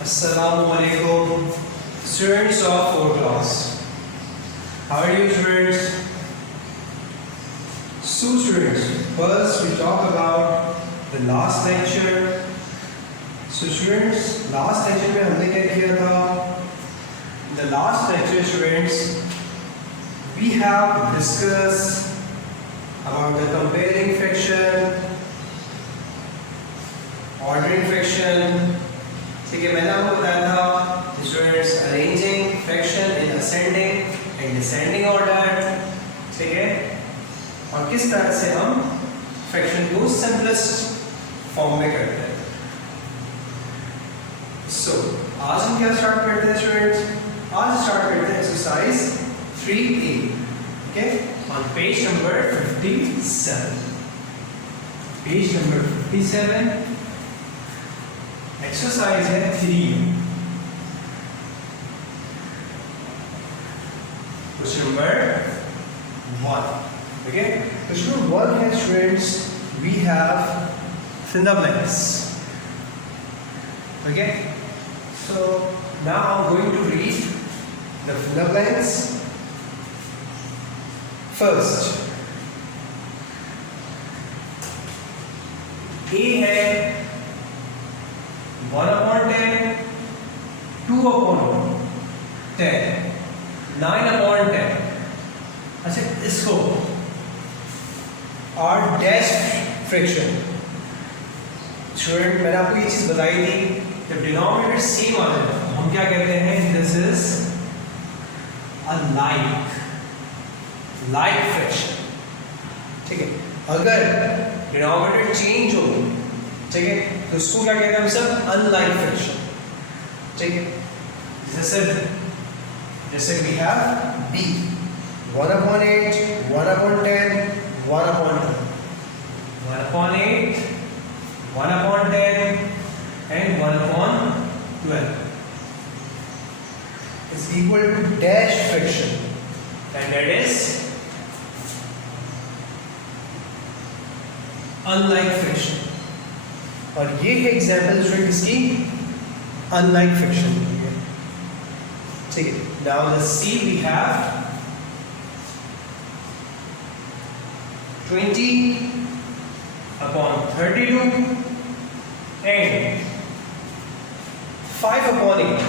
Assalamualaikum, students of 4th class. How are you, students? So, students, first we talk about the last lecture. So, students, last lecture में हमने क्या किया था? In the last lecture, students, we have discussed about the comparing fraction, ordering fraction. ठीक है, मैंने आपको बताया था students arranging fraction in ascending and descending order. ठीक है, और किस तरह से हम फ्रैक्शन को सिंपलेस्ट फॉर्म में करते हैं. सो आज हम क्या स्टार्ट करते हैं स्टूडेंट्स? आज स्टार्ट करते हैं exercise 3A. Okay, on page number 57. Page number 57 exercise है 3. Question number 1. Okay, question number 1 है students, we have fill the blanks. Okay, so now I'm going to read the fill the blanks. First, A है 1/10, 2/10, 9/10. अच्छा, इसको और dash fraction. Student, मैंने आपको ये चीज बताई थी, जब डिनोमिनेटर सेम आ जाए तो हम क्या कहते हैं? This is a like fraction. ठीक है, अगर डिनोमिनेटर चेंज हो, ठीक है, तो उसको क्या कहते हैं हम सब? Unlike fraction. ठीक है, जैसे we have b 1/8, 1/10, 1/10, 1/8, 1/10 and 1/12 is equal to dash fraction, and that is unlike fraction. और ये है एग्जाम्पल स्टूडेंट इसकी अनलाइक फ्रैक्शन. ठीक है, now the C we have 20/32 and 5/8.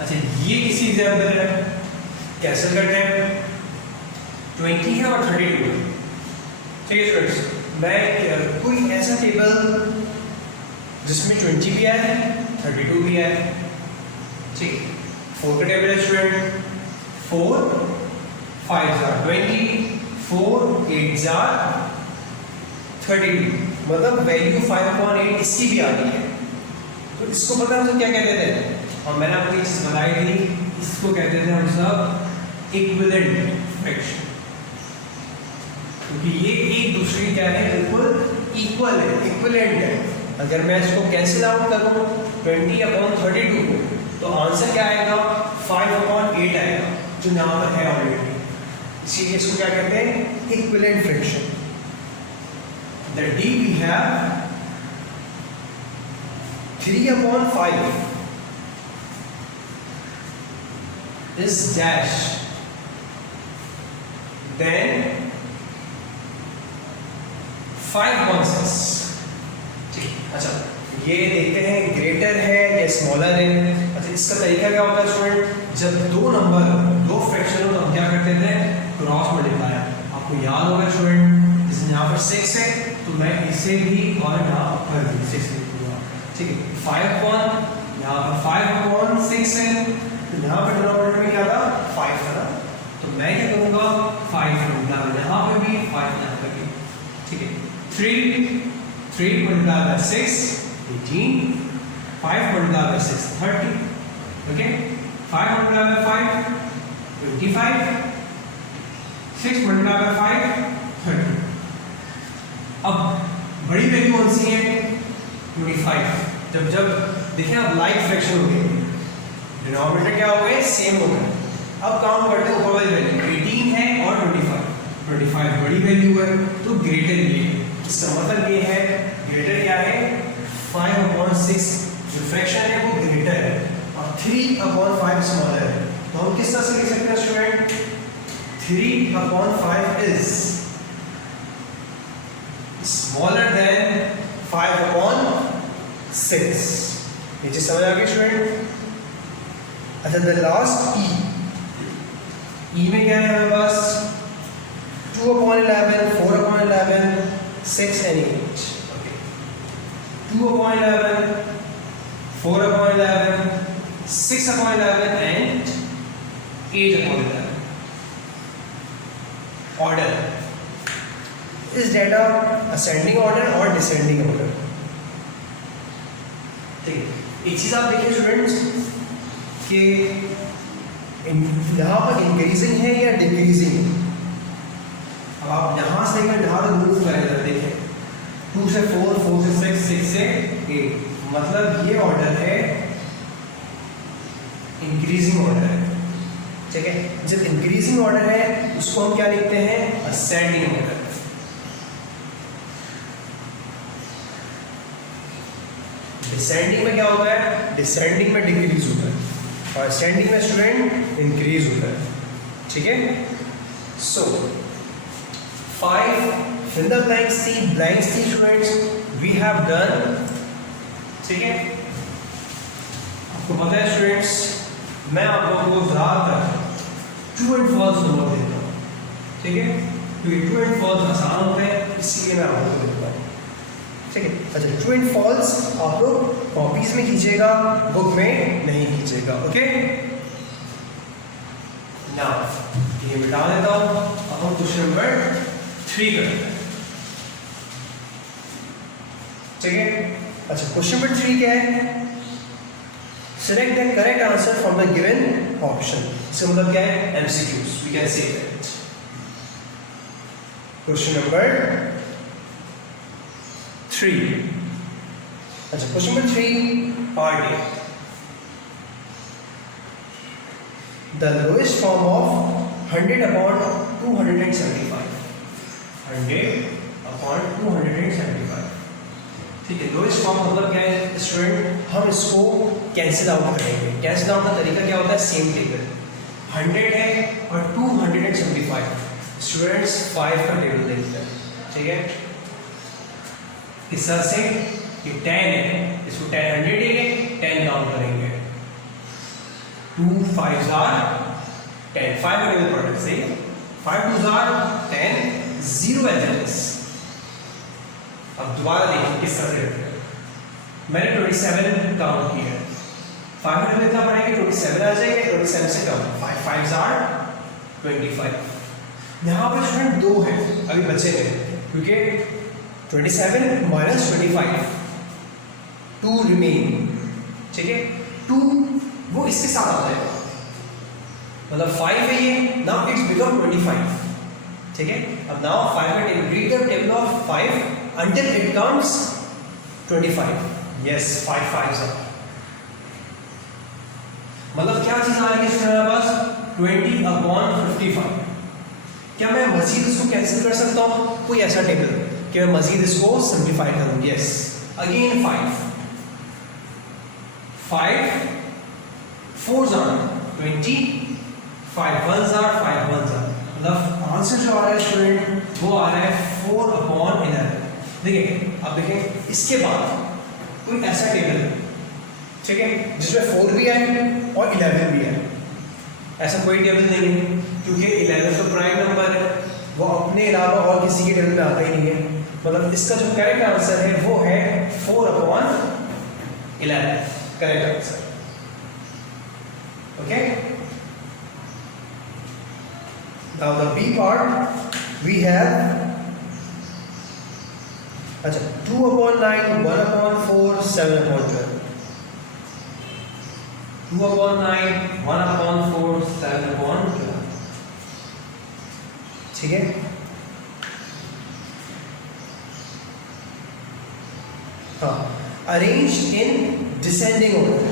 अच्छा, ये किसी एग्जाम्पल है, कैंसिल करते हैं. 20 है और 32 है. ठीक है स्टूडेंट्स, मैं कोई ऐसा टेबल जिसमें 20 भी है 32 भी है. ठीक है, 4 का टेबल है student. 4 5s are 20, 4 8s are 32. मतलब वैल्यू 5/8 इसकी भी आती है. तो इसको पता है तो क्या कहते थे? और मैंने आपको ये चीज बताई थी, इसको कहते थे हम सब इक्विवेलेंट फ्रैक्शन, क्योंकि ये एक दूसरे क्या है? बिल्कुल इक्वल है, इक्विवेलेंट है. अगर मैं इसको कैंसिल आउट करूं 20/32 तो आंसर क्या आएगा? 5/8 आएगा, जो यहाँ पर है ऑलरेडी. इसीलिए इसको क्या कहते हैं? Equivalent fraction. The D we have 3/5 is dash, then 5/6. अच्छा, ये देखते हैं ग्रेटर है या स्मॉलर है. अच्छा, इसका तरीका क्या होता है स्टूडेंट? जब दो फ्रैक्शन हो तो हम क्या करते थे? Cross multiply. आपको याद होगा स्टूडेंट, जैसे यहाँ पर 6 है तो मैं इसे भी और यहाँ पर भी 6 लिखूंगा. ठीक है, 5/1 यहाँ पर 5/6 है तो यहाँ पर डिनोमिनेटर में क्या था? 5 था ना, तो मैं क्या करूँगा? 5 मल्टीप्लाई यहाँ पर भी, 5 यहाँ पर भी. ठीक है, 3 multiply by 6 18, 5 multiply by 6 30. Okay, 5 multiply by 5 25, 6 multiply by 5 30. अब बड़ी वैल्यू कौन सी है? 25. जब देखिए आप लाइक फ्रैक्शन हो गए, डिनोमिनेटर क्या हो गए? सेम हो गए. अब काउंट करते हैं ऊपर वाली वैल्यू. 18 है और 25 बड़ी वैल्यू है तो ग्रेटर ये है. इसका मतलब ये है ग्रेटर क्या है? 5/6 3/6 जो फ्रैक्शन है वो ग्रेटर है और 3/5 स्मॉलर है, तो हम किस तरह से लिख सकते हैं स्टूडेंट? 3/5 is smaller than 5/6। ये चीज समझ आ गई स्टूडेंट? अच्छा, द लास्ट ई में क्या है हमारे पास? 2/11, 4/11, 6 and 8। okay, 2/11, 4/11, 6/11 and 8/11। order is data ascending order और descending order? ठीक है, एक चीज आप देखिए स्टूडेंट्स कि यहाँ पर इंक्रीजिंग है या डिक्रीजिंग। अब आप यहाँ से लेकर यहाँ तक मूव करें जरा देखें, 2 से 4, 4 से 6, 6 से 8, मतलब ये ऑर्डर है इंक्रीजिंग ऑर्डर है। ठीक है, जब इंक्रीजिंग ऑर्डर है उसको हम क्या लिखते हैं? Ascending order. डिसेंडिंग में क्या होता है? डिसेंडिंग में डिक्रीज होता है और असेंडिंग में स्टूडेंट इंक्रीज होता है। ठीक है, सो 5 fill the blanks थी स्टूडेंट्स वी हैव डन। ठीक है, आपको पता है स्टूडेंट्स मैं आप लोगों को ज़्यादातर ट्रू एंड फॉल्स नंबर देता हूँ। ठीक है, क्योंकि ट्रू एंड फॉल्स आसान होते हैं इसलिए मैं आप लोगों को देता हूँ। ठीक है, अच्छा, ट्रू एंड फॉल्स आप लोग कॉपीज में कीजिएगा, बुक में नहीं कीजिएगा। ओके, नाउ ये मिटा देता हूँ, अब हम क्वेश्चन नंबर 3 करते हैं। ठीक है, अच्छा, क्वेश्चन नंबर 3 क्या है? Select the correct answer from the given option। इसका मतलब क्या है? MCQs, we can say that। Question number 3। अच्छा, question number 3 part A. The lowest form of 100/275। 100/275। ठीक है, लोएस्ट फॉर्म मतलब क्या है स्टूडेंट? हम इसको कैंसिल आउट करेंगे। कैंसिल आउट का तरीका क्या होता है? सेम टेबल 100 है और 275 स्टूडेंट्स 5 का टेबल देखते हैं। ठीक है, इस तरह से ये 10 है, इसको 10 100 देंगे, 10 काउंट करेंगे, 2 5s are 10, 5 का टेबल पढ़ रहे हैं, 5 2s are 10, 0 as it is. अब दोबारा देखिए किस तरह से करते हैं। मैंने 27 काउंट किया है, 5 में कितना पड़ेगा? 27 आ जाएगा, 27 से कम 5 5s are 25। यहाँ पर स्टूडेंट 2 है अभी बचे हैं, क्योंकि 27 minus 25 2 रिमेन। ठीक है, 2 वो इसके साथ आ जाएगा, मतलब 5 है ये, नाउ इट्स बिकम 25। ठीक है, अब नाउ 5 का table, read the table of 5 until it comes 25। yes, 5 5s are, मतलब क्या चीज आ रही है इसमें हमारे पास? 20/55। क्या मैं मजीद इसको कैंसिल कर सकता हूँ? कोई ऐसा टेबल कि मैं मजीद इसको सिंप्लीफाई करूँ? Yes, again 5 4s are 20, 5 1s are 5 1s are, मतलब आंसर जो आ रहा है स्टूडेंट वो आ रहा है 4/11। देखिए, अब देखें इसके बाद कोई ऐसा टेबल है, ठीक है, जिसमें 4 भी है और 11 भी है। ऐसा कोई टेबल नहीं है, क्योंकि 11 तो प्राइम नंबर है, वो अपने अलावा और किसी के टेबल में आता ही नहीं है। मतलब इसका जो करेक्ट आंसर है वो है 4/11, correct answer. Okay, now the B part we have, अच्छा, 2/9, 1/4, 7/12। 2/9, 1/4, 7/12। ठीक है, हाँ, अरेंज इन डिसेंडिंग ऑर्डर।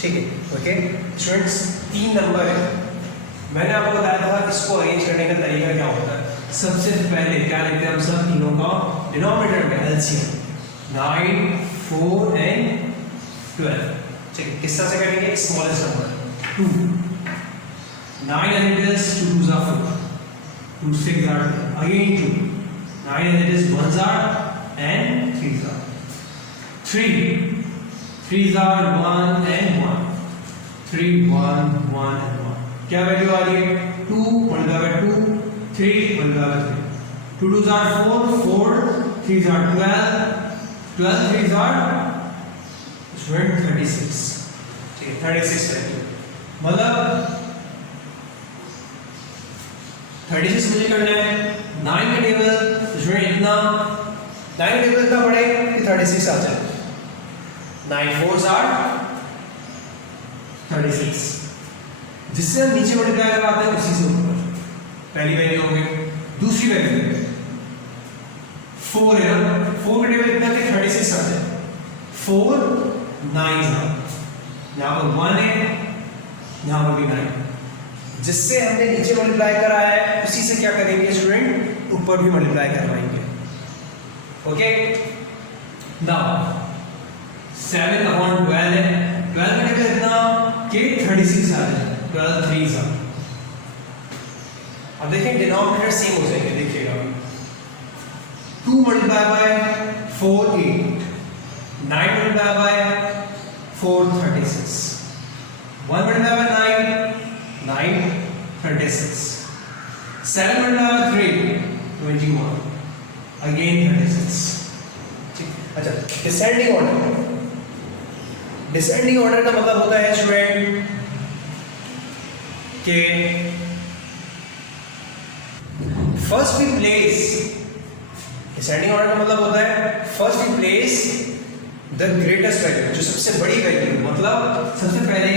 ठीक है, ओके स्टूडेंट्स, 3 नंबर है, मैंने आपको बताया था इसको अरेंज करने का तरीका क्या होता है। सबसे पहले क्या लिखते हैं हम सब तीनों का डिनोमिनेटर में एलसीएम, 9, 4 and 12. ठीक है, किस तरह से करेंगे? Smallest number 2, 9 and it is 2 2s are 4, 2 6 are again 2, 9 and it is 1s are and 3s are 3, 3s are 1 and 1, 3 1 1 and 1. क्या वैल्यू आ रही है? 2 multiplied by 2, 3 multiplied by 3, 2 2s are 4, 4 3s are 12, 12 3s are 36. ठीक है, 36 value, मतलब 36 मुझे करना है 9 का टेबल, तो इतना 9 का टेबल इतना बड़ा है कि 36 आ जाए। 9 4s are 36, जिससे हम नीचे मल्टीप्लाई करवाते हैं उसी से ऊपर। पहली वैल्यू हो गई। दूसरी वैल्यू 4 है ना, 4 का टेबल इतना कि 36 आ जाए। 4 9s are, यहाँ पर 1 है, यहाँ पर भी 9, जिससे हमने नीचे मल्टीप्लाई कराया है उसी से क्या करेंगे स्टूडेंट? ऊपर भी मल्टीप्लाई करवाएंगे। ओके, नाउ 7 अपॉन 12 है, 12 का टेबल इतना कि 36 आ जाए, 12 3s are। अब देखें डिनोमिनेटर सेम हो जाएंगे, देखिएगा 2 multiply by 4 8, 9 multiply by 4 36, 1 multiply by 9 36, 7 multiplied by 3 21, again 36. अच्छा, डिसेंडिंग ऑर्डर, डिसेंडिंग ऑर्डर का मतलब होता है स्टूडेंट कि first we place, descending order का मतलब होता है first we place the greatest value, जो सबसे बड़ी वैल्यू, मतलब सबसे पहले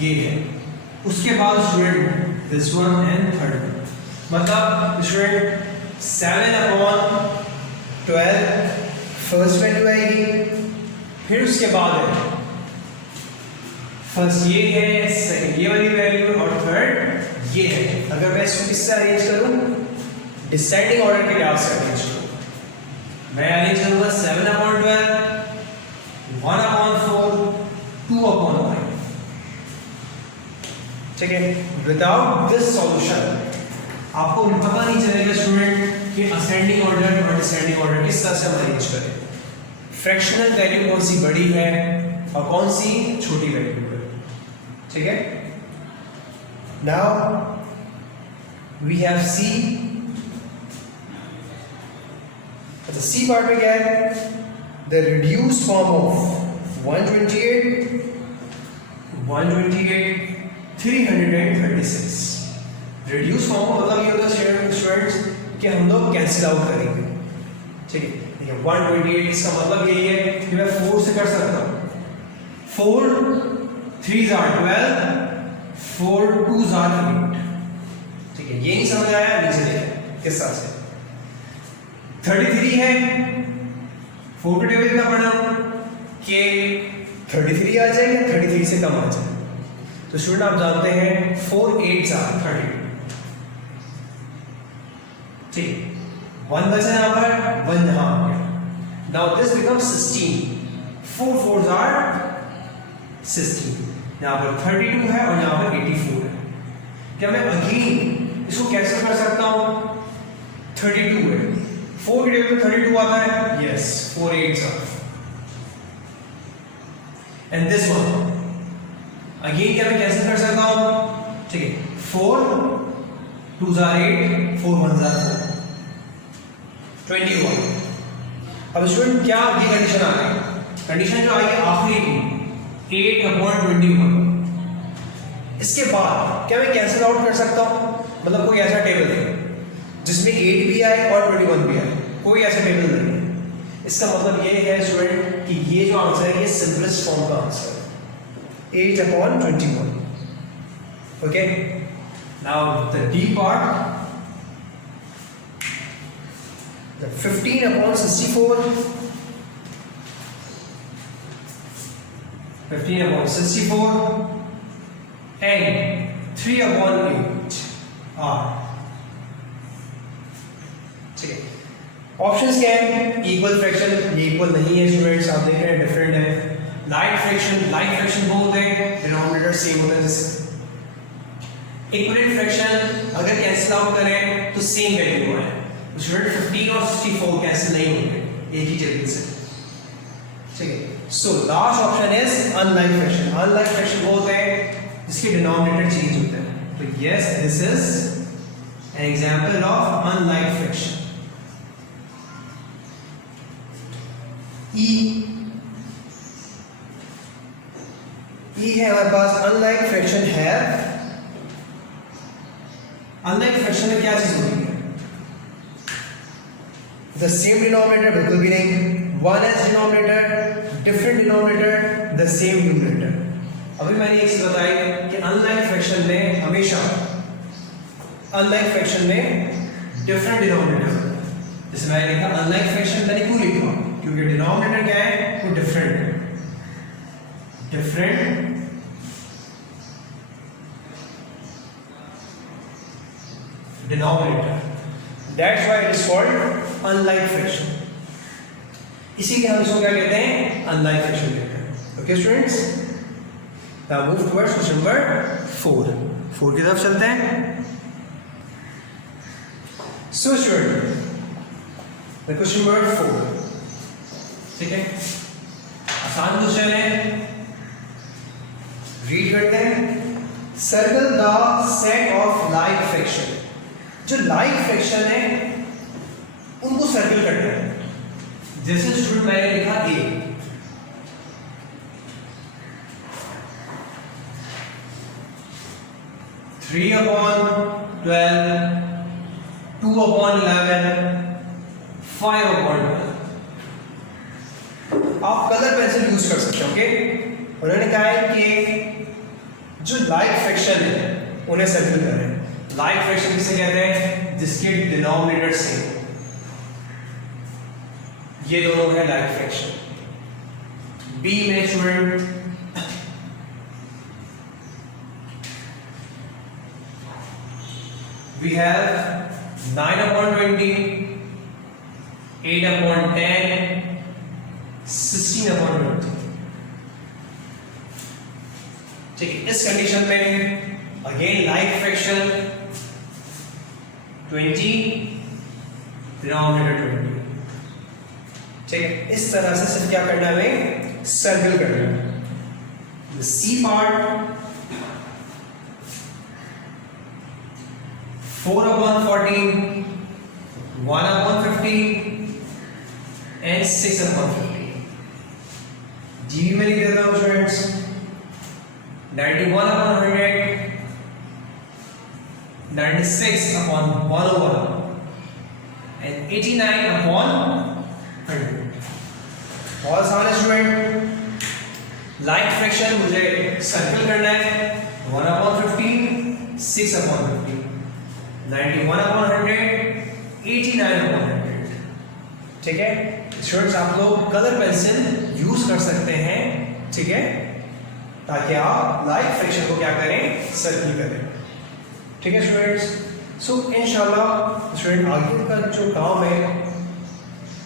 ये है, उसके बाद student this one and third, मतलब स्टूडेंट 7 अपॉन 12 फर्स्ट वैल्यू आएगी, फिर उसके बाद है फर्स्ट ये है, सेकंड ये वाली वैल्यू और थर्ड ये है। अगर मैं इसको किससे अरेंज करूं? डिसेंडिंग ऑर्डर के लिहाज से अरेंज करूं। मैं अरेंज करूंगा 7 अपॉन 12, 1 अपॉन 4, 2 अपॉन 9। ठीक है, विदाउट दिस सॉल्यूशन आपको पता नहीं चलेगा स्टूडेंट कि असेंडिंग ऑर्डर और डिसेंडिंग ऑर्डर किस तरह से हम अरेंज करें, फ्रैक्शनल वैल्यू कौन सी बड़ी है और कौन सी छोटी वैल्यू है। ठीक है, नाउ वी हैव सी। अच्छा, सी पार्ट में क्या है? The reduced form of 128 336। Reduce form मतलब ये होता है स्टूडेंट्स कि हम लोग कैंसिल आउट करेंगे। ठीक है, देखिए 128 इसका मतलब यही है कि मैं 4 से कर सकता हूँ, 4 3s are 12, 4 2s are 8। ठीक है, ये नहीं समझ आया? नीचे देखें किस तरह से 33 है, 4 का टेबल इतना पढ़ा कि 33 आ जाए या 33 से कम आ जाए। तो स्टूडेंट आप जानते हैं 4 8s are 30। ठीक, 1 बचा यहाँ पर, 1 यहाँ आ गया। Now this becomes 16, 4 4s are 16, यहाँ पर 32 है और यहाँ पर 84 है। क्या मैं अगेन इसको कैंसिल कर सकता हूँ? 32 है, 4 के टेबल में 32 आता है, yes 4 8s are, and this one again क्या मैं कैंसिल कर सकता हूँ? ठीक है, 4 2s are 8, 4 1s are 4, 21। अब स्टूडेंट क्या ये कंडीशन आ गई, कंडीशन जो आई है आखिरी की 8 अपॉन 21। इसके बाद क्या मैं कैंसिल आउट कर सकता हूँ? मतलब कोई ऐसा टेबल है जिसमें 8 भी आए और 21 भी आए, कोई ऐसा टेबल नहीं है। इसका मतलब ये है स्टूडेंट कि ये जो आंसर है ये सिंपलेस्ट फॉर्म का आंसर है, 8 upon 21। Okay, now the D part, 15 upon 64, 15 upon 64 and 3 upon 8 R। ठीक है, ऑप्शंस क्या है? इक्वल फ्रैक्शन, ये इक्वल नहीं है स्टूडेंट्स, आप देख रहे हैं डिफरेंट है। लाइक फ्रैक्शन बोलते हैं, डिनोमिनेटर सेम होता है जिससे। इक्विवेलेंट फ्रैक्शन अगर कैंसिल आउट करें तो सेम वैल्यू है, स्टूडेंट 15 और 64 कैंसिल नहीं होंगे एक ही जगह से, ठीक है। So last option is unlike fraction. Unlike fraction बोलते हैं जिसके डिनोमिनेटर चेंज होते हैं, तो yes this is an example of unlike fraction. ई है हमारे पास अनलाइक फ्रैक्शन है। अनलाइक फ्रैक्शन में क्या चीज होती है? द सेम डिनोमिनेटर बिल्कुल भी नहीं, one as denominator, different denominator, the same numerator. अभी मैंने एक चीज बताई कि अनलाइक फ्रैक्शन में हमेशा अनलाइक फ्रैक्शन में डिफरेंट डिनोमिनेटर होता है। जैसे मैंने लिखा अनलाइक फ्रैक्शन, मैंने क्यों लिखा? क्योंकि डिनोमिनेटर क्या है? वो डिफरेंट है, different denominator, that's why it is called unlike fraction. इसीलिए हम इसको क्या कहते हैं? अनलाइक फ्रैक्शन कहते हैं। Okay students, now move towards question number 4 की तरफ चलते हैं। So student, the question number 4, ठीक है, आसान क्वेश्चन है, रीड करते हैं। Circle the set of like fraction. जो लाइक फ्रैक्शन है उनको सर्कल करना है। जैसे स्टूडेंट मैंने लिखा ए, थ्री अपॉन 12, 2 अपॉन 11, 5 अपॉन 12। आप कलर पेंसिल यूज कर सकते हो। ओके, उन्होंने कहा है कि जो लाइक फ्रैक्शन है उन्हें सर्कल करें। लाइक फ्रैक्शन किसे कहते हैं? जिसके डिनोमिनेटर सेम, ये दोनों है लाइक फ्रैक्शन। बी में student we have 9 upon 20, 8 upon 10, 16 upon 20। ठीक है, इस कंडीशन में अगेन लाइक फ्रैक्शन 20, डिनोमिनेटर 20। ठीक है, इस तरह से सिर्फ क्या करना है? हमें सर्कल करना है। The C part 4 upon 14, 1 upon 50 and 6 upon 50। GB में लिख देता हूं students, 91 upon 100, 96 upon 101 and 89 upon 100। बहुत आसान है स्टूडेंट। लाइक फ्रैक्शन मुझे सर्कल करना है, 1 upon 50, 6 upon 50, 91 upon 100, 89 upon 100। ठीक है स्टूडेंट्स, आप लोग कलर पेंसिल यूज कर सकते हैं, ठीक है, ताकि आप लाइक फ्रैक्शन को क्या करें? सर्कल करें। ठीक है स्टूडेंट्स, सो इंशाल्लाह स्टूडेंट आगे का जो काम है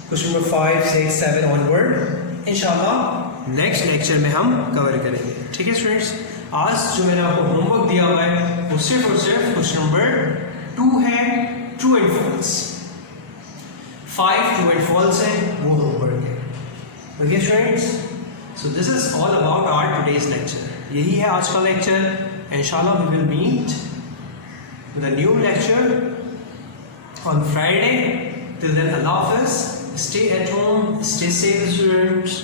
क्वेश्चन नंबर 5, 6, 7 ऑनवर्ड इंशाल्लाह नेक्स्ट लेक्चर में हम कवर करेंगे। ठीक है स्टूडेंट्स, आज जो मैंने आपको होमवर्क दिया हुआ है वो सिर्फ और सिर्फ क्वेश्चन नंबर 2 है, true and false. 5 true and false है, वो होमवर्क है। Okay students, so this is all about our today's lecture. यही है आज का लेक्चर। इंशाल्लाह we will meet with a new lecture on Friday. Till then, Allah Hafiz. Stay at home, stay safe, students.